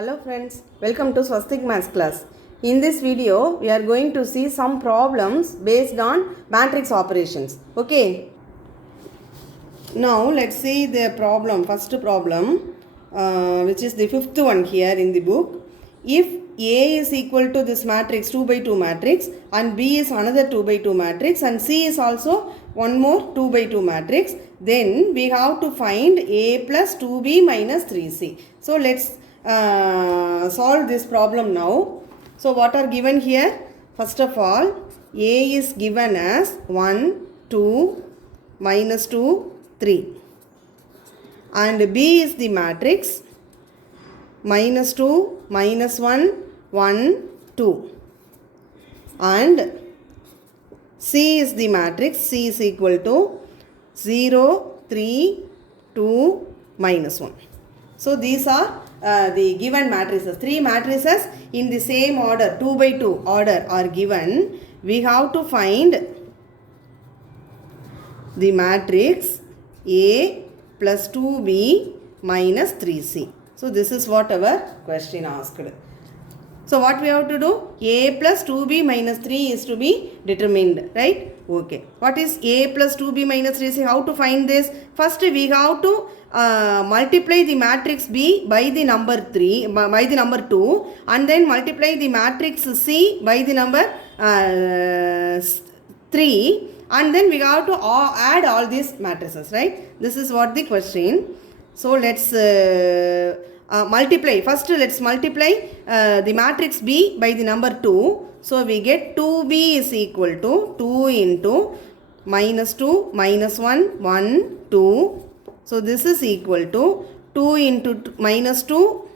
Hello friends, welcome to Swastik Maths class. In this video, we are going to see some problems based on matrix operations. Okay. Now let's see the problem, first problem, which is the fifth one here in the book. If A is equal to this matrix 2 by 2 matrix and B is another 2 by 2 matrix and C is also one more 2 by 2 matrix, then we have to find A plus 2B minus 3C. So let's solve this problem now. So what are given here? First of all, A is given as 1, 2, minus 2, 3. And B is the matrix minus 2, minus 1, 1, 2. And C is the matrix. C is equal to 0, 3, 2, minus 1. So these are the given matrices. Three matrices in the same order, 2 by 2 order are given. We have to find the matrix A plus 2B minus 3C. So this is what our question asked. So what we have to do? A plus 2B minus 3 is to be determined, right? Okay. What is A plus 2B minus 3C? How to find this? First we have to multiply the matrix B by the number 3, by the number 2, and then multiply the matrix C by the number 3, and then we have to add all these matrices, right? This is what the question. So let's multiply. First let's multiply the matrix B by the number 2. So we get 2B is equal to 2 into minus 2, minus 1, 1, 2. So this is equal to 2 into minus 2,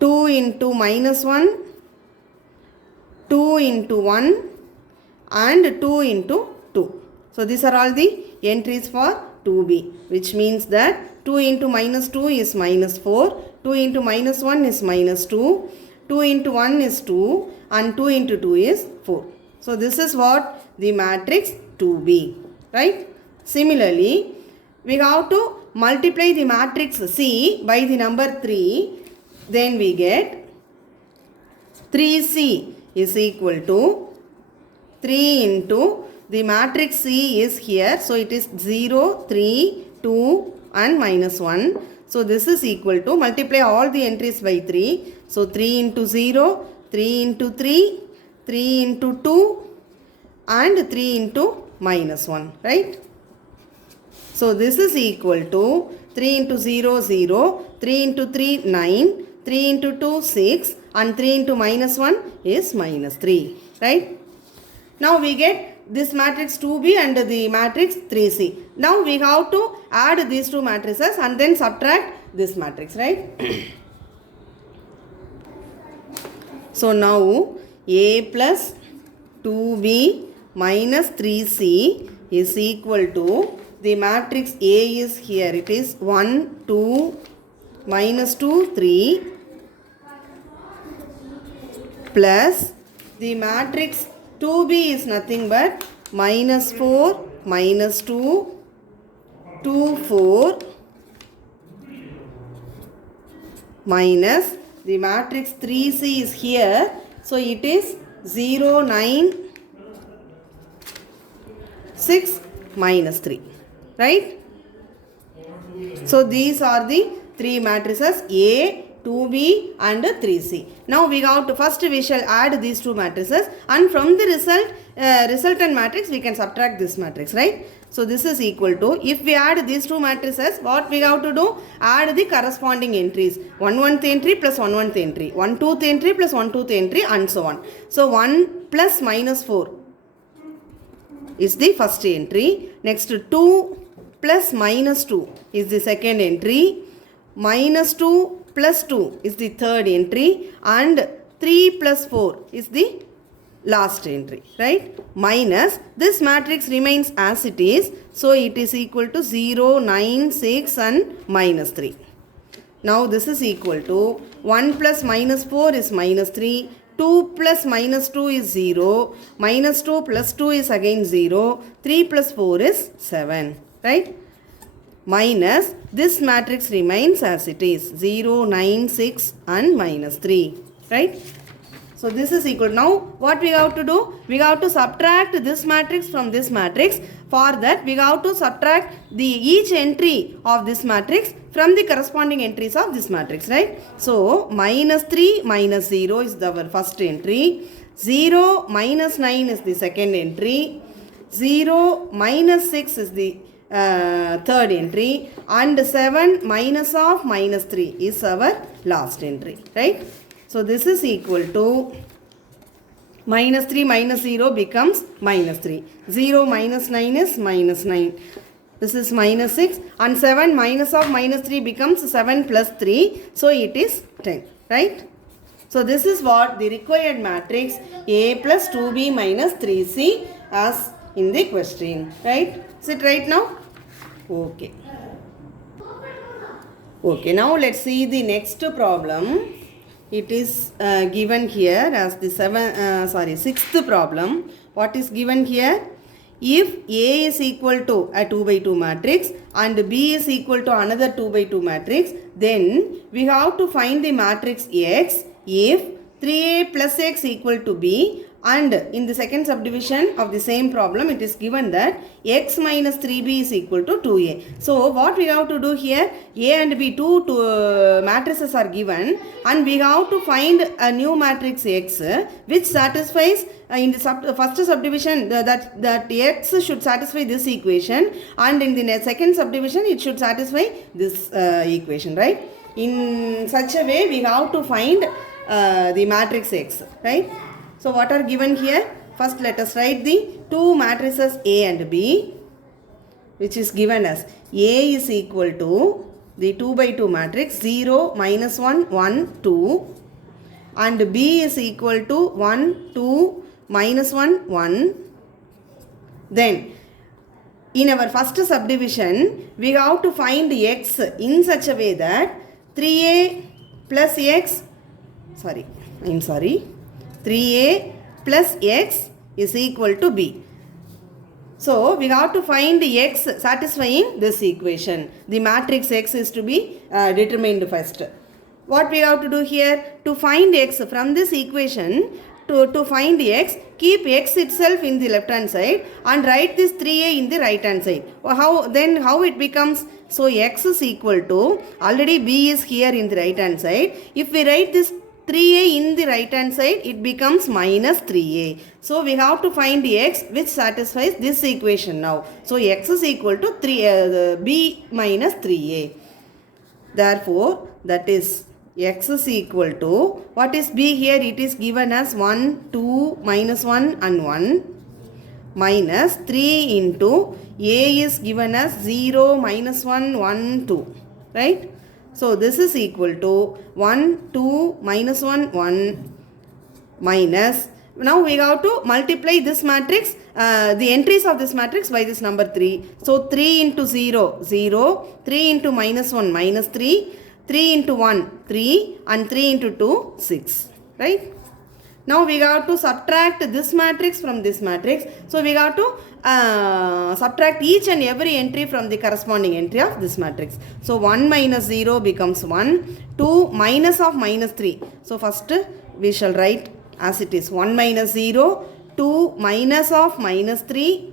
2 into minus 1, 2 into 1 and 2 into 2. So these are all the entries for 2B, which means that 2 into minus 2 is minus 4, 2 into minus 1 is minus 2, 2 into 1 is 2 and 2 into 2 is 4. So this is what the matrix 2B, right? Similarly, we have to multiply the matrix C by the number 3. Then we get 3C is equal to 3 into the matrix C is here. So it is 0, 3, 2 and minus 1. So this is equal to, multiply all the entries by 3. So 3 into 0, 3 into 3, 3 into 2 and 3 into minus 1, right? So this is equal to 3 into 0, 0, 3 into 3, 9, 3 into 2, 6 and 3 into minus 1 is minus 3, right? Now we get this matrix 2B and the matrix 3C. Now we have to add these two matrices and then subtract this matrix, right? So now A plus 2B minus 3C is equal to, the matrix A is here, it is 1, 2, minus 2, 3 plus the matrix 2B is nothing but minus 4, minus 2, 2, 4 minus the matrix 3C is here. So it is 0, 9, 6 minus 3, right? So these are the three matrices A, 2B and 3C. Now we have to, first we shall add these two matrices and from the resultant matrix we can subtract this matrix, right? So this is equal to, if we add these two matrices, what we have to do? Add the corresponding entries. 1/1th entry plus 1/1th entry, 1/2th entry plus 1/2th entry and so on. So 1 plus minus 4 is the first entry. Next 2 plus minus 2 is the second entry. Minus 2 plus 2 is the third entry and 3 plus 4 is the last entry, right? Minus, this matrix remains as it is. So it is equal to 0, 9, 6 and minus 3. Now this is equal to 1 plus minus 4 is minus 3. 2 plus minus 2 is 0. Minus 2 plus 2 is again 0. 3 plus 4 is 7, right? minus this matrix remains as it is 0, 9, 6 and minus 3, right? So this is equal. Now what we have to do? We have to subtract this matrix from this matrix. For that we have to subtract each entry of this matrix from the corresponding entries of this matrix, right? So minus 3 minus 0 is our first entry. 0 minus 9 is the second entry. 0 minus 6 is the third entry. And 7 minus of minus 3 is our last entry, right? So this is equal to minus 3 minus 0 becomes minus 3. 0 minus 9 is minus 9. This is minus 6 and 7 minus of minus 3 becomes 7 plus 3. So it is 10, right? So this is what the required matrix A plus 2B minus 3C as in the question, right? Is it right now? Okay. Okay, now let's see the next problem. It is given here as the sixth problem. What is given here? If A is equal to a 2 by 2 matrix and B is equal to another 2 by 2 matrix, then we have to find the matrix X if 3A plus X equal to B, and in the second subdivision of the same problem it is given that X minus 3B is equal to 2A. So what we have to do here, A and B two matrices are given and we have to find a new matrix X which satisfies in the first subdivision that X should satisfy this equation, and in the second subdivision it should satisfy this equation, right? In such a way we have to find the matrix X, right? So what are given here? First let us write the two matrices A and B, which is given as A is equal to the 2 by 2 matrix 0, minus 1, 1, 2, and B is equal to 1, 2, minus 1, 1. Then in our first subdivision we have to find X in such a way that 3A plus X 3A plus X is equal to B. So we have to find the X satisfying this equation. The matrix X is to be determined first. What we have to do here? To find X from this equation, to find X, keep X itself in the left hand side and write this 3A in the right hand side. How it becomes? So X is equal to, already B is here in the right hand side. If we write this 3A in the right hand side, it becomes minus 3A. So we have to find the X which satisfies this equation now. So X is equal to B minus 3A. Therefore, that is X is equal to, what is B here? It is given as 1, 2, minus 1 and 1 minus 3 into A is given as 0, minus 1, 1, 2, right? So this is equal to 1, 2, minus 1, 1 minus, now we have to multiply this matrix, the entries of this matrix by this number 3. So 3 into 0, 0, 3 into minus 1, minus 3, 3 into 1, 3 and 3 into 2, 6, right? Now we have to subtract this matrix from this matrix. So we have to subtract each and every entry from the corresponding entry of this matrix. So 1 minus 0 becomes 1, 2 minus of minus 3. So first we shall write as it is 1 minus 0, 2 minus of minus 3,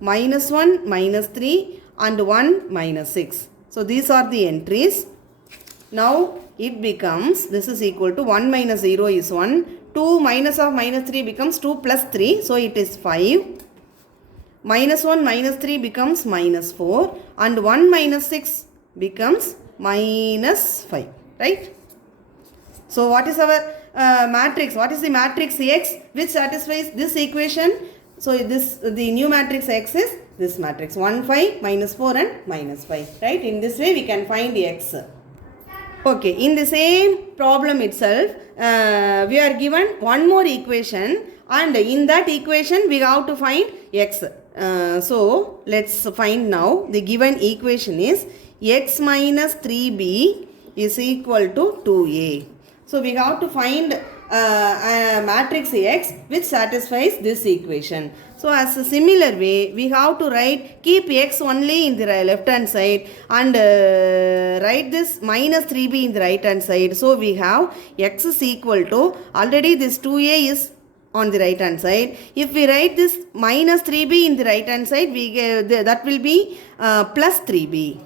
minus 1 minus 3 and 1 minus 6. So these are the entries. Now it becomes, this is equal to 1 minus 0 is 1. 2 minus of minus 3 becomes 2 plus 3. So it is 5. Minus 1 minus 3 becomes minus 4. And 1 minus 6 becomes minus 5. Right? So what is our matrix? What is the matrix X which satisfies this equation? So the new matrix X is this matrix. 1, 5, minus 4 and minus 5. Right? In this way we can find X. Okay, in the same problem itself, we are given one more equation, and in that equation we have to find X. So let's find now. The given equation is X minus 3B is equal to 2A. So we have to find matrix X which satisfies this equation. So as a similar way, we have to keep X only in the left hand side and write this minus 3b in the right hand side. So we have X is equal to, already this 2a is on the right hand side. If we write this minus 3b in the right hand side, that will be plus 3b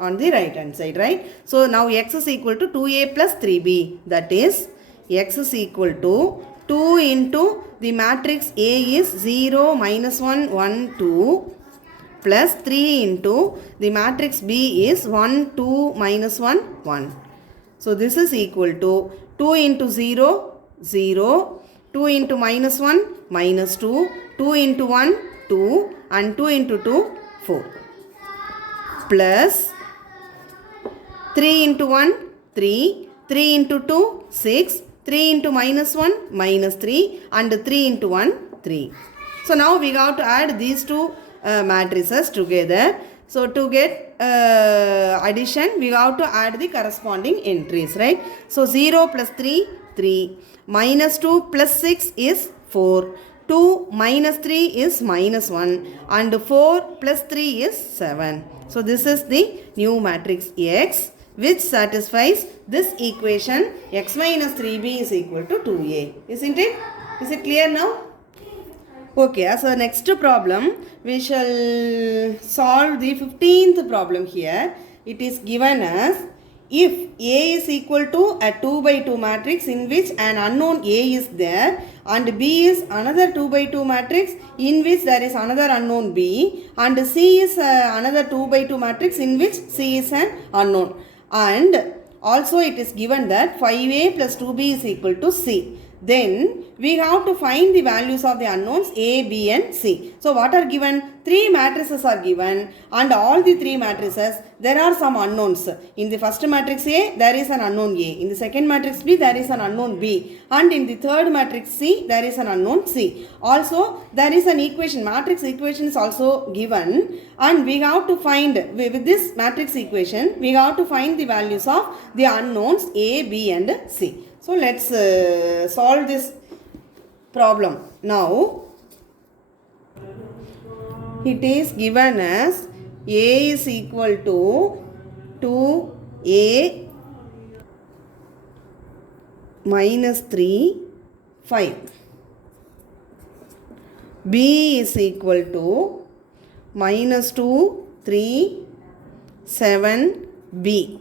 on the right hand side, right? So now X is equal to 2a plus 3b, that is X is equal to 2 into the matrix A is 0, minus 1, 1, 2 plus 3 into the matrix B is 1, 2, minus 1, 1. So this is equal to 2 into 0, 0, 2 into minus 1, minus 2, 2 into 1, 2 and 2 into 2, 4 plus 3 into 1, 3, 3 into 2, 6, 3 into minus 1, minus 3 and 3 into 1, 3. So now we have to add these two matrices together. So to get addition, we have to add the corresponding entries, right? So 0 plus 3, 3. Minus 2 plus 6 is 4. 2 minus 3 is minus 1. And 4 plus 3 is 7. So this is the new matrix X, which satisfies this equation X minus 3b is equal to 2a. Isn't it? Is it clear now? Okay, so next problem, we shall solve the 15th problem here. It is given as, if A is equal to a 2 by 2 matrix in which an unknown A is there and B is another 2 by 2 matrix in which there is another unknown B, and C is another 2 by 2 matrix in which C is an unknown, and also it is given that 5A plus 2B is equal to C. Then we have to find the values of the unknowns A, B and C. So what are given? 3 matrices are given, and all the 3 matrices there are some unknowns. In the first matrix A there is an unknown A, in the second matrix B there is an unknown B, and in the third matrix C there is an unknown C. Also there is an equation, matrix equation is also given, and we have to find, with this matrix equation we have to find the values of the unknowns A, B and C. So let's solve this problem. Now it is given as A is equal to 2A minus 3, 5. B is equal to minus 2, 3, 7, B.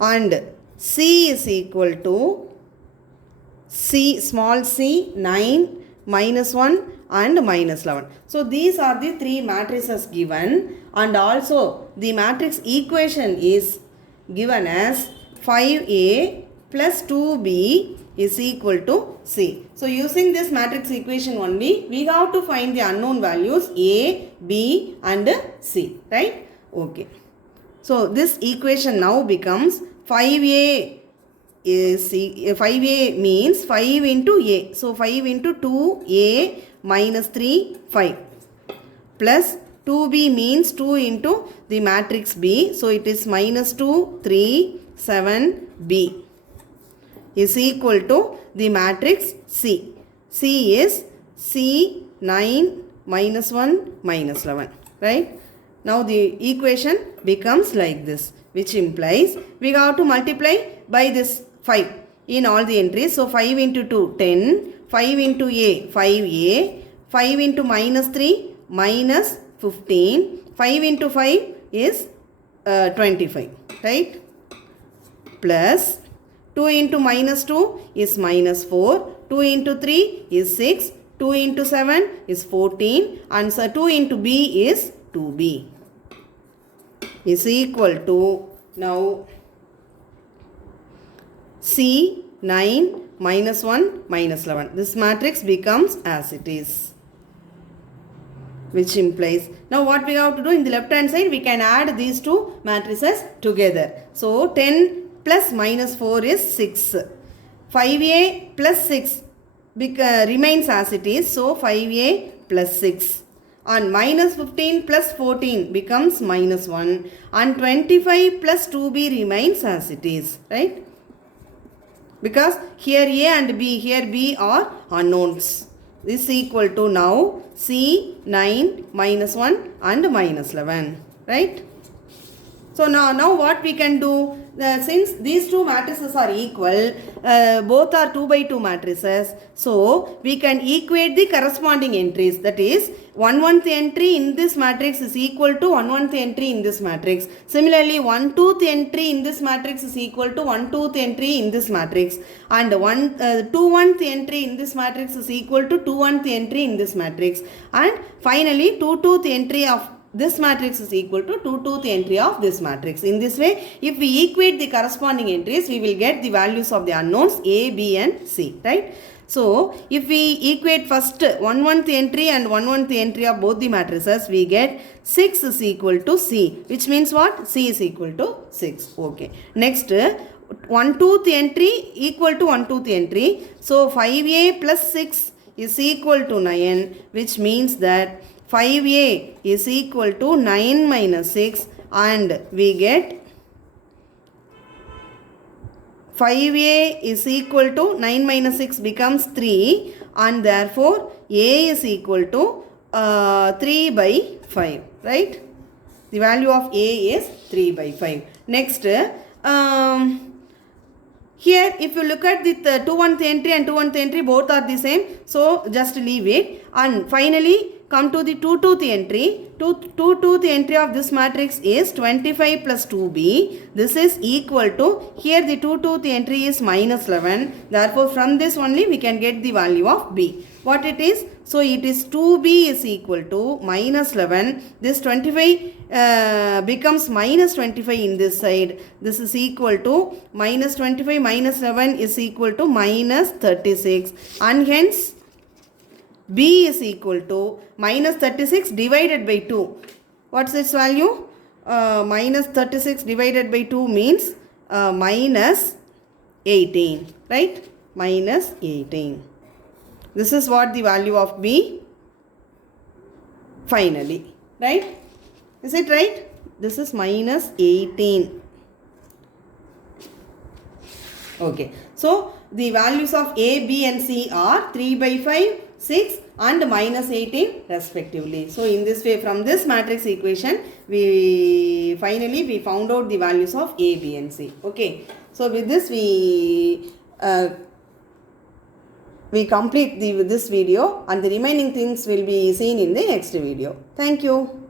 And C is equal to C, small c, 9, minus 1 and minus 11. So these are the 3 matrices given, and also the matrix equation is given as 5A plus 2B is equal to C. So using this matrix equation only, we have to find the unknown values A, B and C, right? Okay. So this equation now becomes 5A is 5A means 5 into A. So 5 into 2A minus 3, 5 plus 2B means 2 into the matrix B. So it is minus 2, 3, 7, B is equal to the matrix C. C is C, 9, minus 1, minus 11, right? Now the equation becomes like this, which implies we have to multiply by this 5 in all the entries. So 5 into 2, 10, 5 into A, 5A, 5 into minus 3, minus 15, 5 into 5 is 25, right? Plus 2 into minus 2 is minus 4, 2 into 3 is 6, 2 into 7 is 14, and so 2 into B is 2B is equal to, now C, 9, minus 1, minus 11. This matrix becomes as it is, which implies, now what we have to do, in the left hand side we can add these two matrices together. So 10 plus minus 4 is 6. 5A plus 6 remains as it is. So 5A plus 6. And minus 15 plus 14 becomes minus 1. And 25 plus 2B remains as it is, right? because here A and B, here B are unknowns. This is equal to now C 9 minus 1 and minus 11, right? So now what we can do, since these two matrices are equal, both are 2 by 2 matrices, so we can equate the corresponding entries. That is, 1/1th entry in this matrix is equal to 1/1th entry in this matrix. Similarly, 1/2th entry in this matrix is equal to 1/2th entry in this matrix, and 2/1th entry in this matrix is equal to 2/1th entry in this matrix, and finally 2/2th entry of this matrix is equal to 2/2th entry of this matrix. In this way, if we equate the corresponding entries, we will get the values of the unknowns A, B and C, right? So, if we equate first 1/1th entry and 1/1th entry of both the matrices, we get 6 is equal to C, which means what? C is equal to 6. Okay. Next, 1/2th entry equal to 1/2th entry. So, 5A plus 6 is equal to 9, which means that 5A is equal to 9 minus 6, and we get 5A is equal to 9 minus 6 becomes 3, and therefore A is equal to 3 by 5, right? The value of A is 3 by 5. Next, here if you look at the 2/1th entry and 2/1th entry, both are the same, so just leave it. And finally come to the 2/2th entry. 2/2th entry of this matrix is 25 plus 2b. This is equal to, here the 2/2th entry is minus 11. Therefore, from this only we can get the value of b. What it is? So, it is 2b is equal to minus 11. This 25 becomes minus 25 in this side. This is equal to minus 25 minus 11 is equal to minus 36. And hence, b is equal to minus 36 divided by 2. What's its value? Minus 36 divided by 2 means minus 18, right? Minus 18. This is what the value of b finally, right? Is it right? This is minus 18. Okay. So, the values of A, B and C are 3 by 5, 6 and minus 18 respectively. So, in this way, from this matrix equation, we found out the values of A, B and C. Okay. So, with this we complete this video, and the remaining things will be seen in the next video. Thank you.